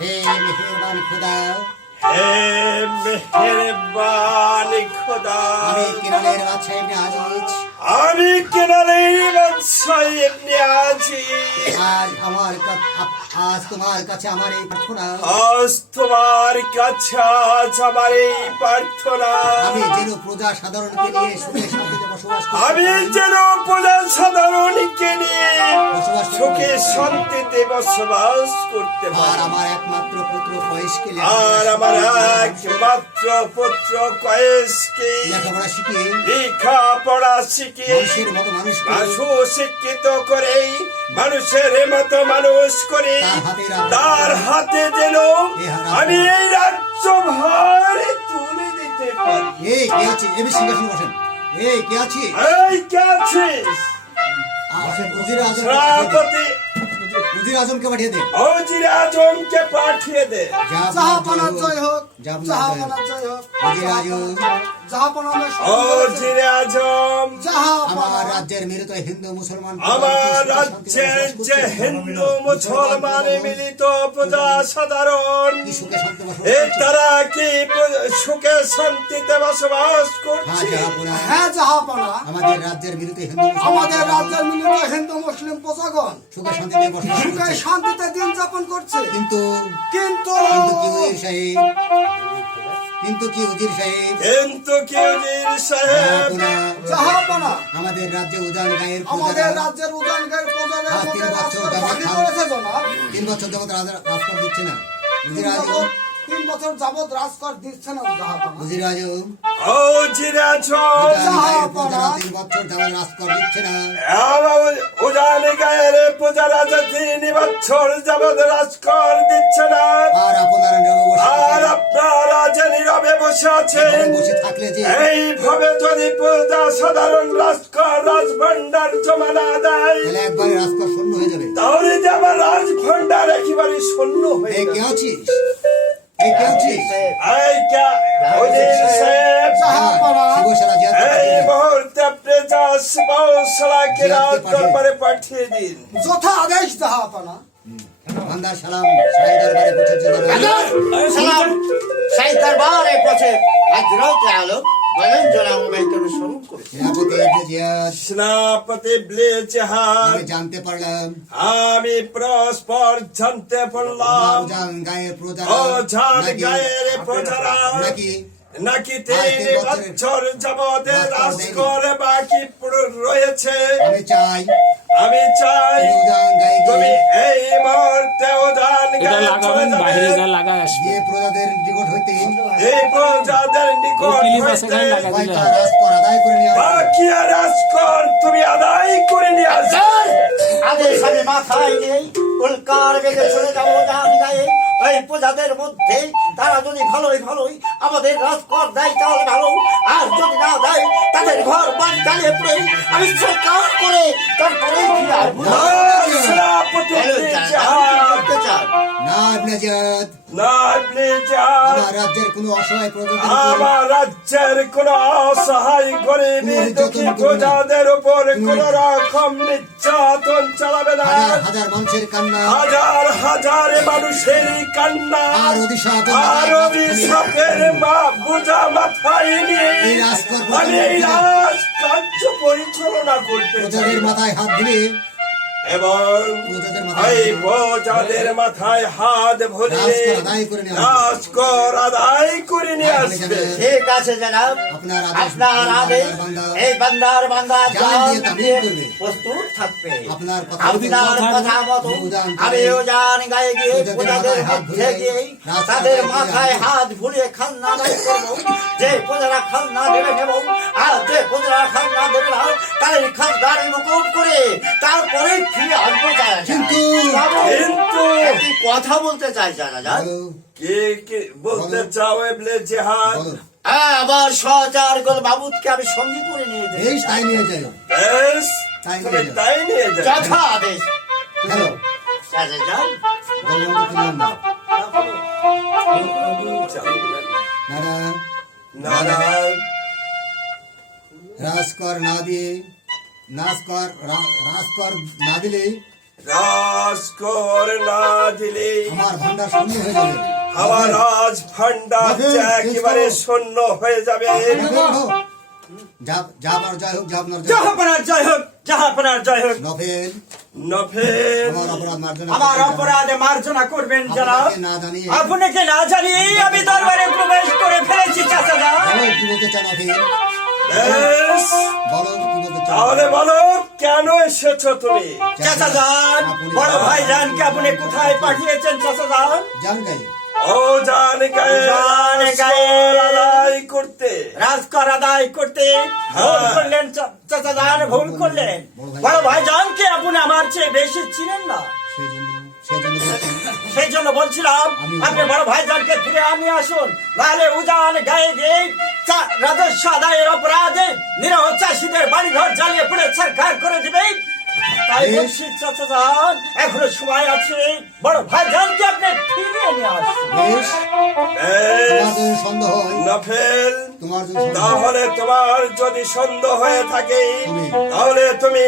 হে মেহেরবান খোদা, হে মেহেরবান খোদা, আমি কেরলের বাদশাহ ইবনে আজিজ, আমি কেনালের বাদশাহ ইবনে আজিজ, আজ তোমার কাছে আমার এই প্রার্থনা, আজ তোমার কাছে আজ আমার এই প্রার্থনা, আমি যেন প্রজা সাধারণকে নিয়ে সুখে শান্তিতে বসবাস করি, আমি যেন প্রধান সাধারণকে নিয়ে বসবাস করি। সুখে শান্তিতে বসবাস করতে আর পারি। আমার একমাত্র পুত্র কয়েসকে আর আমার একমাত্র পুত্র কয়েসকে লেখাপড়া শিখিয়ে লেখাপড়া শিখিয়ে মানুষের মতো মানুষ করে মানুষ শিক্ষিত করে মানুষের মতো মানুষ করে তার হাতে যেন আমি এই রাজ্য ভার তুলে দিতে পারি। এই কে আছে? এমনি সিংহাসনে বসেন। এই কে আছে? এই কে আছিস? উজির আজম, সেনাপতি উজির আজমকে পাঠিয়ে দে। ওজির আজমকে পাঠিয়ে দে। জাহাপনা জয় হোক, জাহাপনা জাহাপনা জয় হোক, উজির আজম, জাহাপনা আমরা ওজির আজম, আমার রাজ্যের মিলিত হিন্দু মুসলমান আমার রাজ্যের যে হিন্দু মুসলমান মিলিত প্রজা সাধারণ কি সুখে শান্তি বসবাস এই করছে? তারা কি সুখে শান্তিতে বসবাস হ্যাঁ করছে? জাহাপনা, হ্যাঁ জাহাপনা আমাদের রাজ্যের মিলিত হিন্দু মুসলমান আমাদের রাজ্যের মিলিত হিন্দু মুসলিম প্রজাগণ সুখে শান্তিতে বসবাস সুখে করছে। শান্তিতে দিন যাপন করছে, কিন্তু কিন্তু কিন্তু কি উজির সাহেব, কিন্তু কি উজির সাহেব, জাহাপনা, জাহাপনা আমাদের রাজ্যে উজান গায়ের আমাদের প্রজারা রাজ্যের উদানগার প্রজাদের হ্যাঁ, মধ্যে 3 বছর রাজকর যাবৎ ভাঙি খান- করেছে জনাব। 3 বছর যাবৎ রাজকর দিচ্ছে না। উজির 3 আজম, বছর 3 বছর যাবৎ রাজকর দিচ্ছে না জাহাপনা। উজির আজম, ওজির আজম, উজান গায়ের প্রজারা 3 বছর যাবৎ রাজকর দিচ্ছে না। উজান গায়ের প্রজারা যে 3 বছর যাবৎ রাজকর দিচ্ছে না। আর আপনারা নীরবে বসে আর আছেন। আপনারা যে নীরবে বসে আছেন, এভাবে বসে থাকলে যে এইভাবে যদি প্রজা সাধারণ রাজকর রাজভান্ডার জমা না দেয় তাহলে একবারে রাজকর শূন্য হয়ে যাবে। তাহলে যে আমার রাজভান্ডার একেবারে শূন্য হয়ে এই যাবে। কে আছিস? এই কে আছিস? এই ওজির সাহেব, জাহাপনা শিবসেনা জিয়াদ এই মুহূর্তে প্রজা শিবসেনাকে দরবারে পাঠিয়ে দিন। যথা আদেশ জাহাপনা। বান্দার সালাম শাহী দরবারে পৌঁছেছে জনাব। সালাম সাই দরবারে পৌঁছে হযরত আলম বলেন জনাব বাইতুল শুরু করে সেনাপতি ইবনে জিয়াদ, সেনাপতি ব্লেজহার, আমি জানতে পারলাম আমি পরস্পর জানতে আমার পারলাম উজান গায়ের প্রজারা ওজান নাকি- গায়ের প্রজারা নাকি নাকি 3 বছর যাবৎ রাজকর বাকি রয়েছে। আমি চাই আমি চাই তুমি উজান গায়ে তুমি গিয়ে এই মুহূর্তে উজান এটা গায়ে চলে লাগাবেন, বাইরে যাবে। যা লাগা আসবে। যে প্রজাদের নিকট হইতে এই প্রজাদের নিকট ওই ক্লিপ আছে, হইতে এখানে লাগা দিলে কয়টা হবে। রাজকর আদায় করে নিয়ে আসবে। বাকি রাজকর তুমি আদায় করে নিয়ে আসবে। আদেশ আমি মাথায় নেই উল্কার বেগে চলে যাবো জান গায়ে এই প্রজাদের মধ্যে তারা যদি ভালোই আমাদের রাজকর দেয় তাহলে ভালো, আর যদি না দেয় তাদের ঘর বাড়ি জ্বালিয়ে পড়ে আমি সরকার করে তারপরে ফিরে আসবো। সেনাপতি ব্লেজহার, করতে চান না ইবনে জিয়াদ, না ব্লেজহার, আমার রাজ্যের কোনো অসহায় প্রজাদের আমার রাজ্যের কোন অসহায় গরিবী দুঃখী প্রজাদের উপর কোন রকম নির্যাতন চালাবে না। হাজার হাজার মানুষের কান্না হাজার হাজার মানুষের কান্না আর অভিশাপ আর অভিশাপের মা বোঝা মাথায় নিয়ে এই রাজকর আমি এই রাজকার্য পরিচালনা করতে চাই প্রজাদের মাথায় হাত বুলিয়ে এবং প্রজাদের মাথায় এই প্রজাদের মাথায় হাত ভরিয়ে রাজকর আদায় করে নিয়ে আসবে। রাজকর আদায় করে নিয়ে আসবে। ঠিক আছে জনাব, আপনার আদেশ আপনার আদেশ এই বান্দার জান দিয়ে জান তামিল দিয়ে করবে। প্রস্তুত থাকবে। আপনার কথা আপনার কথা মতো আমিও জান গায়ে গিয়ে প্রজাদের মধ্যে গিয়ে তাদের মাথায় হাত ভুলিয়ে খান্না দায়ী করবো। যে প্রজারা খান্না দেবে নেব, আর যে প্রজারা খান্না দেবে না তাদের খানদারি মুকুব করে তারপরে ফিরে আসবো। কিন্তু একটি কথা বলতে চাই জানা যান। বলো, কে কে বলতে চাও এবলে জেহাদ? বলো। আমার সহচার গোল বাবুদকে আমি সঙ্গী করে নিয়ে যাই। বেশ তাই নিয়ে যাই। বেশ, তাই তুমি নিয়ে যাও। তাই নিয়ে যাও। যথা আদেশ হ্যালো চাচা যান। বললাম তো শুনলাম না। দাদা না না রাজকর না দিয়ে রাজকর না দিলে রাজকর না দিলে আমার ভান্ডার শূন্য হয়ে যাবে। আমার রাজ ভান্ডার একেবারে শূন্য হয়ে যাবে। যাবার জয় হোক, যাবনার জয় হোক। জাহাপনার জয় হোক, জাহাপনার জয় হোক। নফেল, নফেল আমার অপরাধ মার্জনা আমার করবেন। অপরাধে মার্জনা করবেন জনাব। আপনাকে না জানিয়ে আপনাকে না জানিয়ে আমি দরবারে প্রবেশ করে ফেলেছি চাচাদা। বলো কি বলতে চান নফেল? বেশ, বলো কি বলতে চান? তাহলে বলো কেন এসেছো তুমি? চাচাজান, বড় ভাইজানকে আপনি কোথায় পাঠিয়েছেন চাচাজান? জান গায়ে ও জান গায়ে জান গায়ে আদায় করতে। রাজকর আদায় করতে ভুল করলেন চাচাজান, ভুল করলেন। বড় ভাইজানকে আপনি আমার চেয়ে বেশি চিনেন না, সেই জন্য বলছি, সেই জন্য বলছিলাম আপনি বড় ভাইজানকে ফিরে আনিয়ে আসুন, নাহলে উজান গায়ে গিয়ে রাজস্ব আদায়ের অপরাধে নিরহ চাষীদের বাড়িঘর জ্বালিয়ে পুড়ে সরকার করে দিবে। তাই বলছি চাচাজান, এখনো সময় আছে, বড় ভাইজানকে আপনি ফিরিয়ে নিয়ে আসুন। বেশ, তোমার বেশ, যদি সন্দেহ হয়, নফেল, তোমার যদি সন্দেহ হয়, তাহলে তোমার যদি সন্দেহ হয়ে থাকে তাহলে তুমি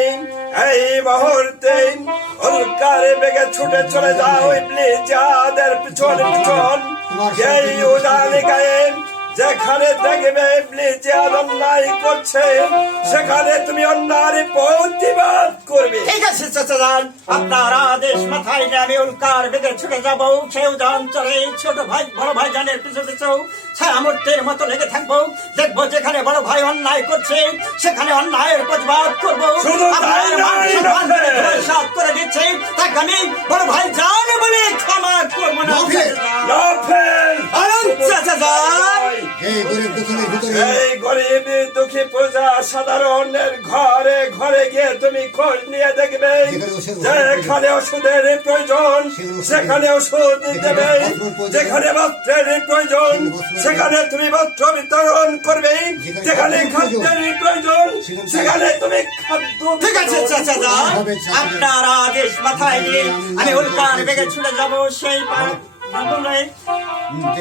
এই মুহূর্তে উল্কার বেগে ছুটে চলে যাও ইবলিজাদের পিছন পিছন। এই উদান গায়ে যেখানে দেখবে ইবলিজাদ অন্যায় করছে সেখানে তুমি অন্যায় প্রতিবাদ করবে। ঠিক আছে চাচাজান, আপনার আদেশ মাথায় নিয়ে আমি উল্কার বেগে ছুটে যাবো। সেই উদান চলে ছোট ভাই বড় ভাইজানের পিছু পিছু ছায়ামূর্তির মতো লেগে থাকবো। দেখবো যেখানে বড় ভাই অন্যায় করছে সেখানে অন্যায়ের প্রতিবাদ করবো। শুধু তাই আপনার মান নয়, সম্মান নফেল। ধূলিসাৎ করে দিচ্ছে, তাকে আমি বড় ভাই জান বলে ক্ষমা করবো না নফেল। চাচাজান। নফেল, চাচাজান, এই গরিব দুঃখের ভিতরে এই গরিব দুঃখী প্রজা সাধারণের ঘরে ঘরে গিয়ে তুমি খোঁজ নিয়ে দেখবে যেখানে ওষুধের প্রয়োজন সেখানে ওষুধ দেবে, যেখানে বস্ত্রের প্রয়োজন সেখানে তুমি বস্ত্র বিতরণ করবে, যেখানে খাদ্যের প্রয়োজন সেখানে তুমি খাদ্য ঠিক আছে চাচাজান, আপনার আদেশ মাথায় নিয়ে আমি উল্কার বেগে ছুটে যাবো। সেই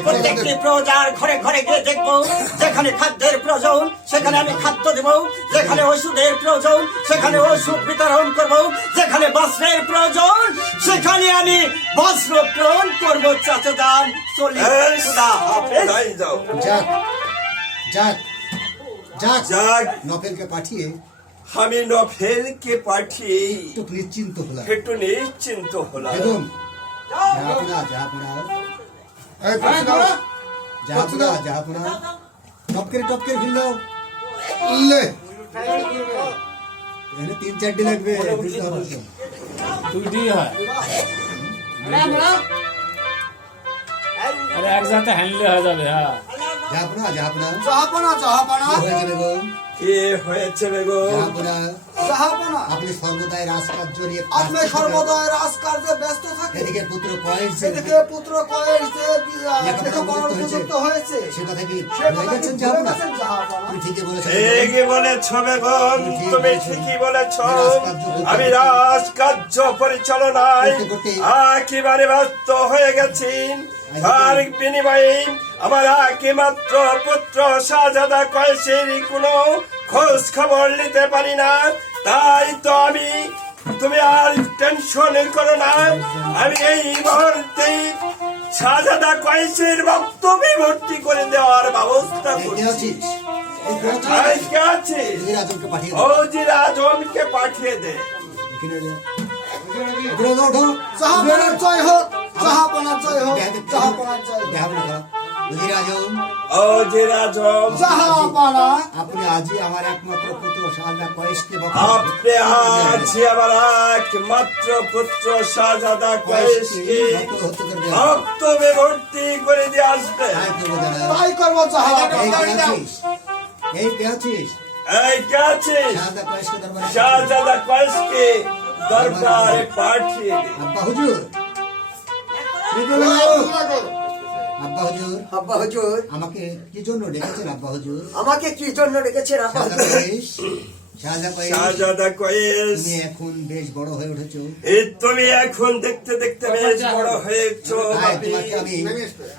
প্রত্যেকটি প্রজার ঘরে ঘরে গিয়ে দেখবো যেখানে খাদ্যের প্রয়োজন সেখানে আমি খাদ্য দেব, যেখানে ওষুধের প্রয়োজন সেখানে ওষুধ বিতরণ করব, যেখানে বস্ত্রের প্রয়োজন সেখানে আমি বস্ত্র প্রদান করবো। চাচাদান চলি, খুদা হাফেজ। তাই যাও। যাক যাক যাক যাক, নফেলকে পাঠিয়ে আমি নফেলকে পাঠিয়ে একটু নিশ্চিন্ত হলাম। একটু নিশ্চিন্ত হলাম। বেগম, জাহাপনা এই পুষি দাও। জাহাপনা টপকের ফিল দাও। লে এখানে 3-4টি লাগবে, দিতে হবে তো। দুইটি হয়, আরে এক সাথে হ্যান্ডলে হয়ে যাবে। হ্যাঁ, জাহাপনা জাহাপনা, জাহাপনা, কি হয়েছে বেগম? কে হয়েছে বেগম? জাহাপনা, জাহাপনা, আপনি সর্বদাই রাজকার্য নিয়ে আপনি সর্বদাই রাজকার্যে ব্যস্ত থাকেন। এদিকে পুত্র কয়েস এদিকে পুত্র কয়েস যে লেখাপড়ার উপযুক্ত হয়েছে সে কথা কি সে ভুলে কথা কি গেছেন ভুলে জাহাপনা? গেছেন জাহাপনা? তুমি ঠিকই বলেছো ঠিকই বলেছ বেগম, তুমি ঠিকই বলেছ। আমি রাজকার্য পরিচালনায় একেবারে ব্যস্ত হয়ে গেছি। তার বিনিময়ে আমার একমাত্র পুত্র শাহজাদা কয়েসের কোনো খোঁজ খবর নিতে পারি না। তাই তো আমি, তুমি আর টেনশন করো না, আমি এই মুহূর্তে শাহজাদা কয়েসের বক্তব্য ভর্তি করে দেওয়ার ব্যবস্থা করছি। আজকে আছে রাজনকে পাঠিয়ে ওজির আজমকে পাঠিয়ে দে। জাহাপনার জয় হোক, জাহাপনার জয় হোক, জাহাপনার জয় হোক। ওজির আজম, জাহাপনা, আপনি আজই আমার একমাত্র পুত্র শাহজাদা কয়েসকে আপনি আজ আমার একমাত্র পুত্র শাহজাদা কয়েসকে বক্তব্যে ভর্তি করে দিয়ে আসবে। তাই করবো জাহাপনা। এই পেয়েছিস এই কে আছিস? শাহজাদা কয়েসকে দরবারে শাহজাদা কয়েসকে দরবারে পাঠিয়ে দে। আব্বা হুজুর, আব্বা হুজুর, আমাকে কি জন্য ডেকেছেন আব্বা হুজুর? আমাকে কি জন্য রেখেছেন শাহজাদা কয়েস শাহজাদা কয়েস, তুমি এখন বেশ বড় হয়ে উঠেছো। তুমি এখন দেখতে দেখতে বেশ বড় হয়েছো তাই তোমাকে আমি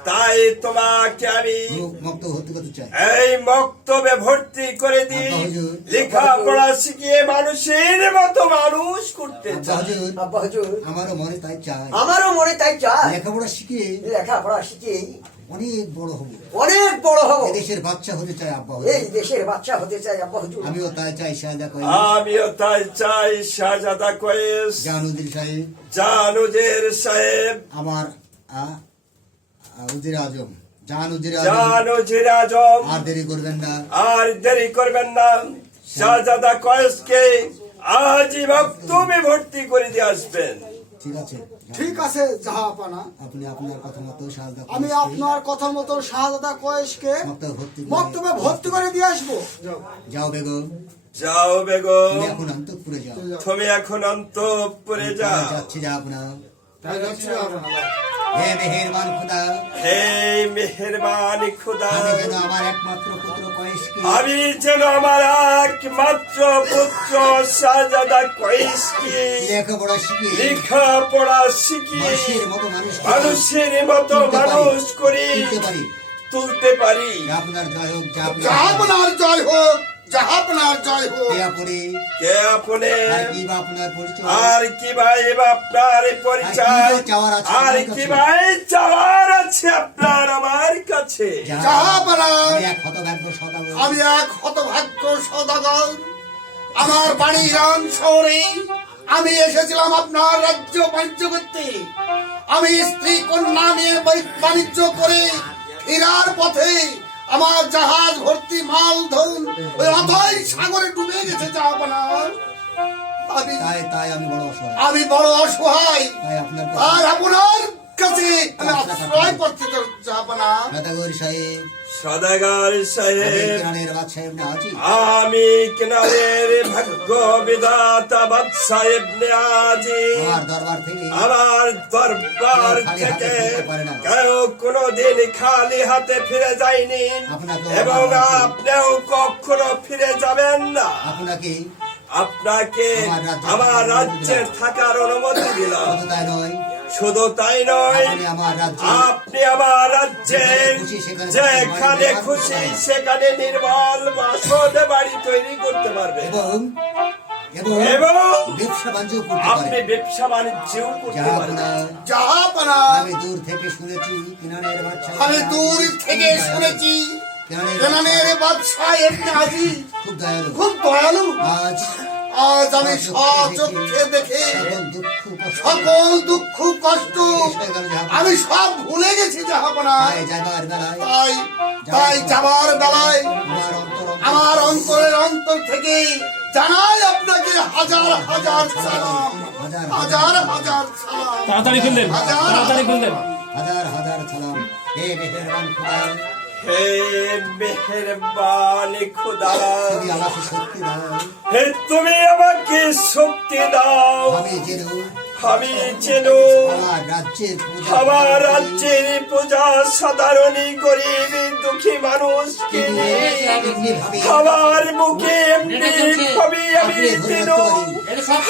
তাই তোমাকে আমি মুক্ত ভর্তি করতে চাই। এই মক্তবে ভর্তি করে দিই, আব্বা হুজুর। লেখাপড়া শিখিয়ে মানুষের মতো মানুষ করতে আব্বা চাই। হুজুর, আব্বা হুজুর, আমারও মনে তাই চাই। আমারও মনে তাই চায় লেখাপড়া শিখে লেখাপড়া শিখেই অনেক বড় হবো, অনেক বড় হব, দেশের বাচ্চা হতে চাই। আব্বা এই হুজুর, দেশের বাচ্চা হতে চাই। আব্বা হুজুর, আমিও তাই চাই। শাহজাদা কয়েস, আমিও তাই চাই। শাহজাদা কয়েস, জানুদ্দিন সাহেব, জানুজের সাহেব, আমার উজির আজম, জানুদ্দিন আজম, জানুজের আজম, আর দেরি করবেন না। আর দেরি করবেন না। শাহজাদা কয়েসকে আজই মক্তবে ভর্তি করে দিয়ে আসবেন। ঠিক আছে, ঠিক আছে জাহাপানা, আপনি আপনার কথা মতো শাহজাদা আমি কয়েসকে আপনার কথা মতো শাহজাদা কয়েসকে মক্তবে ভর্তি করে- মক্তবে ভর্তি করে দিয়ে আসবো। যাও বেগম, যাও বেগম, তুমি এখন অন্তঃপুরে যাও। তুমি এখন অন্তঃপুরে যাও। যাচ্ছি, যা আপনার। হে মেহেরবান খুদা, হে মেহেরবানি খুদা, আমি যেন আমার একমাত্র পুত্র কয়েসকে আমি যেন আমার একমাত্র পুত্র শাহজাদা কয়েসকে লেখাপড়া শিখিয়ে লেখাপড়া শিখিয়ে মানুষের মতো মানুষ মানুষের মতো মানুষ করে তুলতে পারি। যা আপনার জয় হোক, যা জাহাপনার জয় হোক, জাহাপনার জয় হোক। আপনি কে আপনি আর কি বা আপনার পরিচয়, আর কি ভাই আপনার পরিচয়, আর কি ভাই চাওয়ার আছে আপনার আমার কাছে। জাহাপনা, আমি এক হতভাগ্য সদাগর, আমি এক হতভাগ্য সদাগর। আমার বাড়ি ইরান শহরে। আমি এসেছিলাম আপনার রাজ্য বাণিজ্য করতে। আমি স্ত্রী কন্যা নিয়ে বাণিজ্য করে ফেরার পথে আমার জাহাজ ভর্তি মাল ধরুন ওই অথই সাগরে ডুবে গেছে। জাহাপনা, আমি তাই আমি বড় অসহায়, আমি বড় অসহায়। তাই আপনার আর আপনার কাছে আমি আশ্রয় করতে চাই। জাহাপনা, সদাগর সাহেব, সদাগর সাহেব, গ্রামের বাদশাহ ইবনে আজি, আমি কিনারের ভাগ্য বিধাতা বাদশাহ ইবনে আজি, আমার দরবার থেকে আমার দরবার থেকে কেউ কোনদিন খালি হাতে ফিরে যায়নি এবং আপনিও কখনো ফিরে যাবেন না। আপনাকে আপনাকে আমার রাজ্যে থাকার অনুমতি দিলাম। শুধু তাই নয়, শুধু তাই নয়, আপনি আমার রাজ্যে আপনি আমার রাজ্যের যেখানে খুশি সেখানে নির্মল বাসদ বাড়ি তৈরি করতে পারবেন এবং এবং ব্যবসা বাণিজ্য করতে আপনি পারেন। ব্যবসা বাণিজ্যও করতে পারবেন। জাহাপনা, আমি দূর থেকে শুনেছি কিনারের বাদশাহ, আমি দূর থেকে শুনেছি কেনানের বাদশাহ ইবনে আজি খুব দয়ালু, খুব দয়ালু। আজ আজ আমি স্বচক্ষে দেখে সকল দুঃখ কষ্ট আমি সব ভুলে গেছি। জাহাপনা, তাই যাবার বেলায় আমার অন্তরের অন্তর থেকে জানাই আপনাকে হাজার হাজার সালাম, হাজার হাজার সালাম। তাড়াতাড়ি খুললেন, তাড়াতাড়ি খুললেন। হাজার হাজার সালাম। হে মেহেরবান খুদা, হে মেহেরবানি খোদা, তুমি আমাকে শক্তি দাও, হে তুমি আমাকে শক্তি দাও। আমি যেন আমার রাজ্যের পূজা সাধারণ গরিব দুঃখী মানুষকে আমার মুখে এমনি ভাবে আমি যেন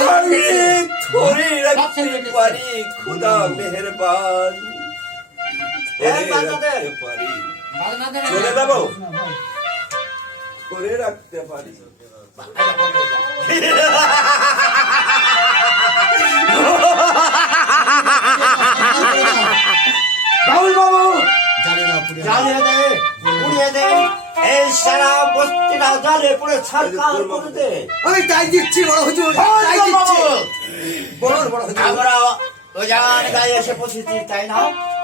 আমি ধরে রাখতে পারি। খোদা মেহেরবান, চলে যাবো, ধরে রাখতে পারি। রাহুল বাবু, জ্বালিয়ে দে, পুড়িয়ে দে, এই সারা বস্তিটা জ্বালে পুড়ে ছারখার করে দে। আমি তাই দিচ্ছি বড় হুজুর, তাই দিচ্ছি। বলুন বড় হুজুর। আমরা ওজান গায়ে এসে পৌঁছেছি, তাই না?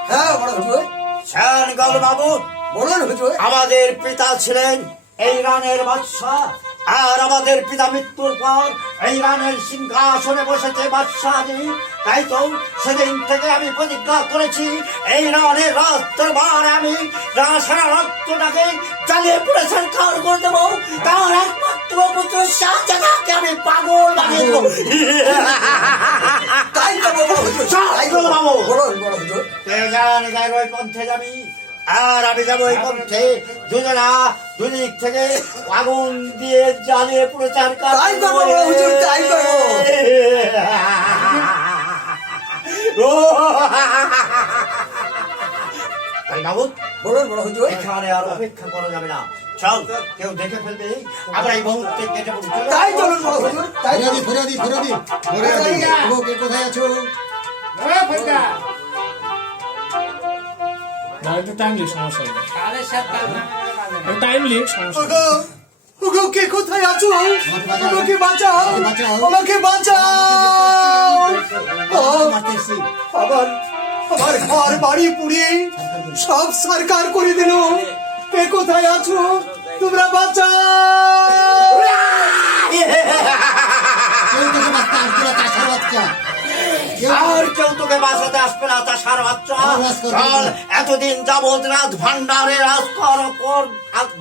হ্যাঁ বড় হুজুর, শানগল বাবু, বলুন হুজুর। আমাদের পিতা ছিলেন এই রানের বাদশাহ, আর আমাদের পিতা মৃত্যুর পর এই রানের সিংহাসনে বসেছে বাদশাহী। তাই তো সেদিন থেকে আমি প্রতিজ্ঞা করেছি এই রানের রাজদরবার আমি সারা রাজ্যটাকে জ্বালিয়ে পুড়ে সরকার করে দেবো। তার একমাত্র পুত্র শাহজাদাকে আমি পাগল বানিয়ে দেবো। তাই তো বড় হুজুর, তাই তো বাবু, বলুন বড় হুজুর। তুই জান গায়ের ওই পন্থে যাবি, আর আমি যাবো এই মধ্যে দুজনা দুদিক থেকে আগুন দিয়ে জ্বালিয়ে প্রচার তাই করবো বড় হুজুর, তাই করবো। বলুন বড় হুজুর। এখানে আর অপেক্ষা করা যাবে না, চল কেউ দেখে ফেলবে আমরা এই মুহূর্তে কেটে পড়ি। তাই চলুন বড় হুজুর, তাই চলুন। ফরিয়াদি কে কোথায় আছো? না একটু টাইম লিখ, সমস্যা নেই। টাইম লিখ, সমস্যা নেই। ওগো, কে কোথায় আছো? আমাকে বাঁচাও, বাঁচাও। আমাকে বাঁচাও। মারতেছি। আমার আমার ঘর বাড়ি পুড়িয়ে সব সরকার করে দিল। কে কোথায় আছো? তোমরা বাঁচাও। কেউ তোকে বাঁচতে আসবে না, তাছাড়া বাচ্চা। আর কেউ তোকে বাঁচাতে আসবে না, তা সার বাচ্চা। চল, এতদিন যাবৎ রাত ভান্ডারে রাজ কর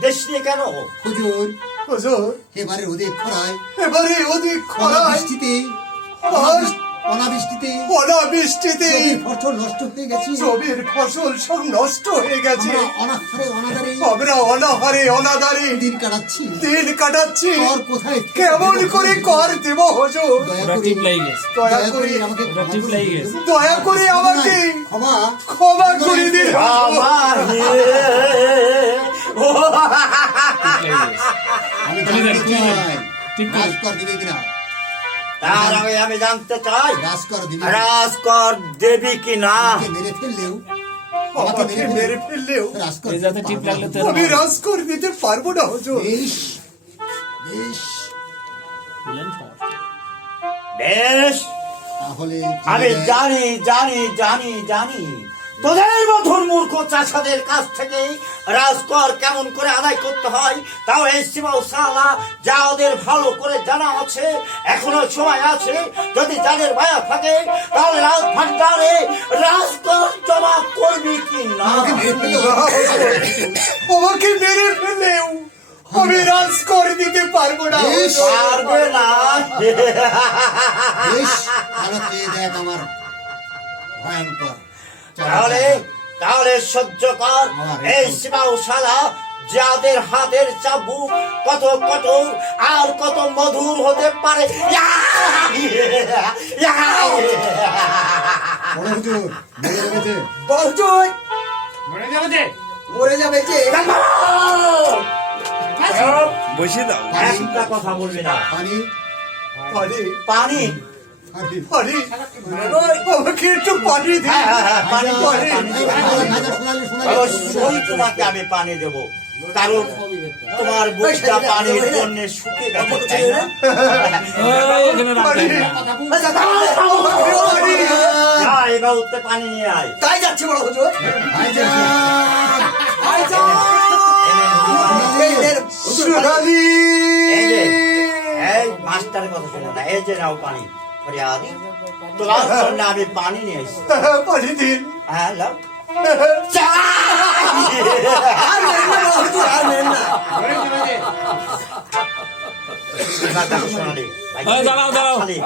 দেশ নিয়ে কেন? হুজুর, হুজুর, এবারে ওদের খরায়, এবারে অধিক খরায়, অনাবৃষ্টিতে, অনাবৃষ্টিতে অনাবৃষ্টিতে জমির ফসল নষ্ট হয়ে গেছে। জমির ফসল সব নষ্ট হয়ে গেছে। আমরা অনাহারে আমরা অনাহারে অনাদারে দিন কাটাচ্ছি। দিন কাটাচ্ছি। কর কোথায়? কেমন করে কর দেব হুজুর? দয়া ওরা করে, টিপ লাই গেছে, দয়া করে আমাকে ওরা টিপ লাই গেছে। দয়া করে আমাকে ক্ষমা ক্ষমা করে দিন। আমার টিপ লাই গেছে। আমি ঠিক আছে, জানতে ঠিক আছে। চাই, ঠিক আছে। রাজকর দিবে কিনা? তার আগে আমি জানতে চাই রাজকর দিবে। রাজকর দেবী কি না? আমাকে মেরে ফেললেও, আমাকে মেরে ফেললেও রাজকর এই যাতে টিপ লাগলে তো আমি রাজ করে দিতে পারবো না হুজুর। বেশ বেশ, বললেন সমস্যা নেই। বেশ, তাহলে আমি জানি জানি জানি জানি তোদের মতন মূর্খ চাষাদের কাছ থেকে রাজকর কেমন করে আদায় করতে হয় তাও এই সীমা সালা যা ওদের ভালো করে জানা আছে। এখনো সময় আছে, যদি যাদের মায়া থাকে তাহলে রাজ ভান্ডারে রাজকর জমা করবি কি না? আমাকে মেরে ফেললেও, আমাকে মেরে ফেললেও আমি রাজ করে দিতে পারবো না বেশ। হুজুর। পারবে না। বেশ, তাহলে তুই দেখ আমার ভয়ঙ্কর তাহলে তাহলে সহ্য কর এই সীমা সালা যাদের হাতের চাবুক কত কঠোর আর কত মধুর হতে পারে। বড় হুজুর, মেরে লেগেছে। বড় হুজুর, মরে যাবে যে। পানি, একটা কথা বলবি না। পানি, পানি, পানি, পানি। পানি, আমাকে একটু পানি দিন। পানি, পানি। ভাজা শোনালে শোনালে। অবশ্যই তোমাকে আমি পানি দেব, কারণ তোমার বুকটা পানির জন্য শুকিয়ে গেছে, তাই না? ওই, এখানে রাখতে হবে না। আচ্ছা, তাহলে যা, এবার উঠতে পানি নিয়ে আয়। তাই যাচ্ছে বড় হুজুর। ভাইজান, ভাইজান, এই নেন, হুজুর, সোনালি। এই যে, এই মাস্টারের কথা শোনো না, এই যে নাও পানি। ফরিয়াদি, তোমার জন্য আমি পানি নিয়ে এসেছি। পানি দিন। হ্যাঁ, লাও। চা! আর নেন না বড় হুজুর, আর নেন না। এবার দেখো সোনালি, ওই, দাঁড়াও, দাঁড়াও। খালি